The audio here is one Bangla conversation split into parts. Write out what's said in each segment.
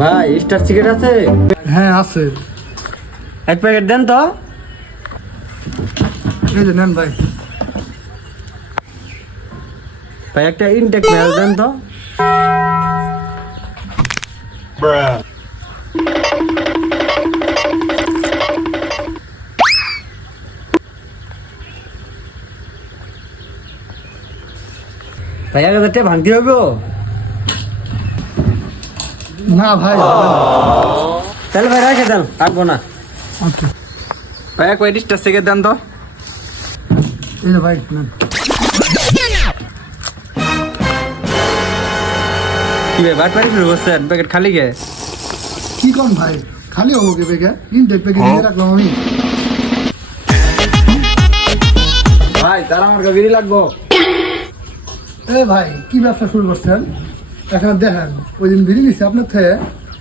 ভাই স্টার সিগারেট আছে? হ্যাঁ আছে। এক প্যাকেট দেন তো। এই যে নেন ভাই। ভাই একটা ইনটেক মেল দেন তো। ভাই 1000 টাকা ভাঙতে হবে? না ভাই। তাহলে ভাই রেখে দেন, থাকবো না। ওকে। ভাই এক প্যাকেট স্টার সিগারেট দেন তো। এই যে ভাই নেন। কি ভাই বাট পারি শুরু করছেন? প্যাকেট খালি গে? কি কম ভাই, খালি হবো কি বেগে? ইনটেক বেগে নিয়ে রাখলাম আমি। ভাই তার আমার বিড়ি লাগবো। এ ভাই কি ব্যবসা শুরু করছেন? এখন দেখেন ওই দিন বিড়ি নিচ্ছে আপনার থেকে,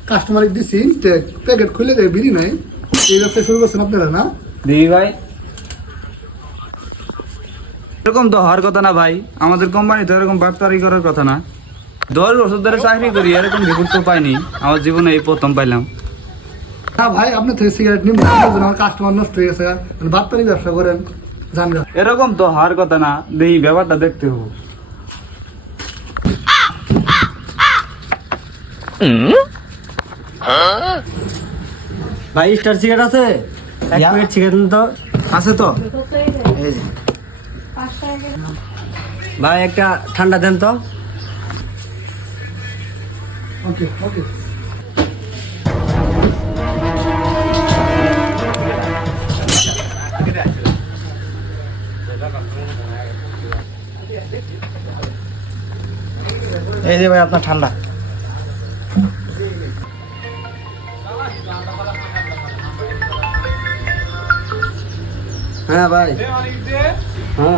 কাস্টমার দিচ্ছি ইনটেক, প্যাকেট খুলে দেয় বিড়ি নাই। এই ব্যবসা শুরু করছেন আপনারা না? দিদি ভাই এরকম তো হওয়ার কথা না ভাই, আমাদের কোম্পানি তো এরকম বাটপারি করার কথা না। 10 বছর ধরে চাকরি করি, এরকম রিপোর্ট তো পাইনি, আমার জীবনে এই প্রথম পাইলাম। না ভাই আপনার থেকে সিগারেট নিব না, আপনার জন্য আমার কাস্টমার নষ্ট হয়ে গেছে। বাটপারি ব্যবসা করেন জানগা। এরকম তো হওয়ার কথা না, দেখি ব্যাপারটা দেখতে হবো। ভাই স্টার সিগারেট আছে? এক প্যাকেট সিগারেট দেন তো। আছে তো। ভাই একটা ঠান্ডা দেন তো। ওকে ওকে। এই যে ভাই আপনার ঠান্ডা। হ্যাঁ ভাই। হ্যাঁ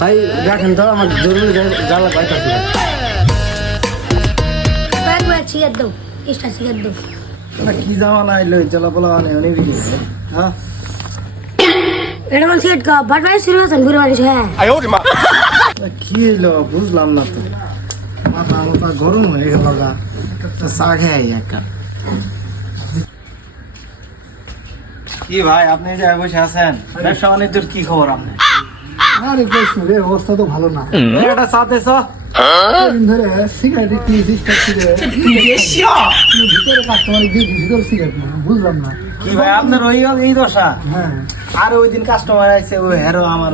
ভাই রাখেন তো, আমার জরুরি জ্বালা পাইতেছি। সিগারেট দাও, স্টার সিগারেট দাও। কি জামানা আইলো চলাপলা মানে অনেক হ্যাঁ। এটা মানে সিগারেট কা বাটবাই শুরু হয়েছে বুড়ো মানুষ। হ্যাঁ কি হইলো বুঝলাম না তো, মাথা মাথা গরম হয়ে গেল গা। চা খেয়ে একটা। কি ভাই আপনি যে বসে আছেন, ব্যবসা বাণিজ্যের কি খবর আপনি? আরে কইছো রে, অবস্থা তো ভালো না। এটা সাথে দিন ধরে সিগারেট কিনেছি, স্টার সিগারেট ভিতরে কাস্টমার দিয়ে ভিতরে সিগারেট না, বুঝলাম না। কি ভাই আপনার ওই এই দশা? হ্যাঁ আর ওই দিন কাস্টমার আইছে ওই হেরো আমার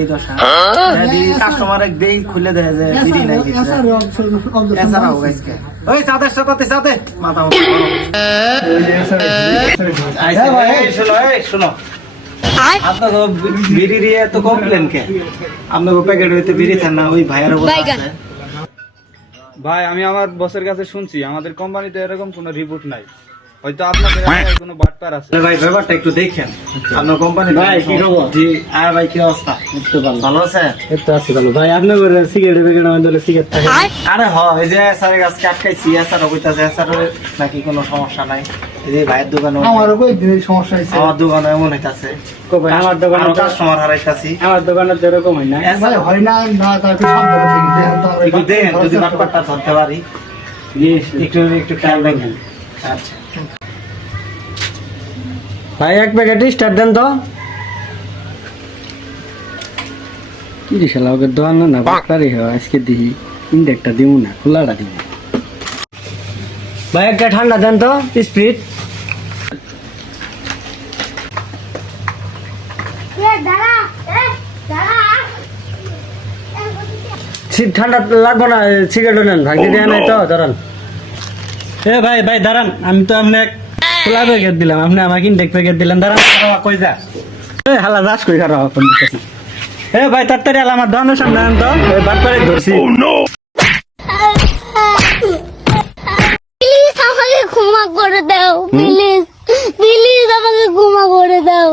এই দশা। যদি কাস্টমার দেই খুলে দেয় যে বিড়ি নাই এছাড়াও গাইছে ওই সাথে সাথে সাথে মাথা মতো আইছে ভাই। এই শোনো আপনার বিড়ি দিয়ে তো কমপ্লেন কে? আপনার প্যাকেট হইতে বিড়ি থান না, ওই ভাইয়ের আছে। ভাই আমি আমার বসের কাছে শুনছি আমাদের কোম্পানিতে এরকম কোনো রিপোর্ট নাই, হয়তো আপনাদের এলাকায় কোনো বাটপার আছে। ভাই ব্যাপারটা একটু দেখেন আপনার কোম্পানি। ভাই কি খবর? জি আর ভাই কি অবস্থা? ভালো আছে? একটু আছে ভালো। ভাই আপনার ঘরে সিগারেট প্যাকেট আমাদের সিগারেট থাকে? আরে হ এই যে স্যারের কাছে আটকাইছি, স্যারও কইতাছে স্যারের নাকি কোনো সমস্যা নাই। এই যে ভাইয়ের দোকানে আমারও কয়েকদিনের সমস্যা হয়েছে। আমার দোকানে এমন হইতাছে, ভাই আমার দোকানে কাস্টমার হারাইতাছি। আমার দোকানে তো এরকম হয় না। ভাই হয় না না, তারপর সাবধানে থেকে দেখেন তো। একটু দেন যদি বাটপারটা ধরতে পারি, একটু একটু খেয়াল রাখেন। আচ্ছা ভাই এক প্যাকেট স্টার দেন তো। কি রে শালা, ওকে দোয়ান না বাটপারি হয় আজকে দিই। ইনডেকটা দিব না, খোলাটা দিব। ভাই একটা ঠান্ডা দেন তো, স্প্রিট। ঠান্ডা লাগবো না, সিগারেট নেন। ভাগি দেয় নাই তো ধরেন। এ ভাই ভাই দাঁড়ান, আমি তো আপনি খোলা প্যাকেট দিলাম, আপনি আমাকে ইনটেক প্যাকেট দিলেন। দাঁড়ান কই যা হালা রাস কই খারাপ। এ ভাই তাড়াতাড়ি আলা আমার দোকানের সামনে আন তো, বাটপারে ধরছি। প্লিজ আমাকে ক্ষমা করে দাও, প্লিজ প্লিজ আমাকে ক্ষমা করে দাও।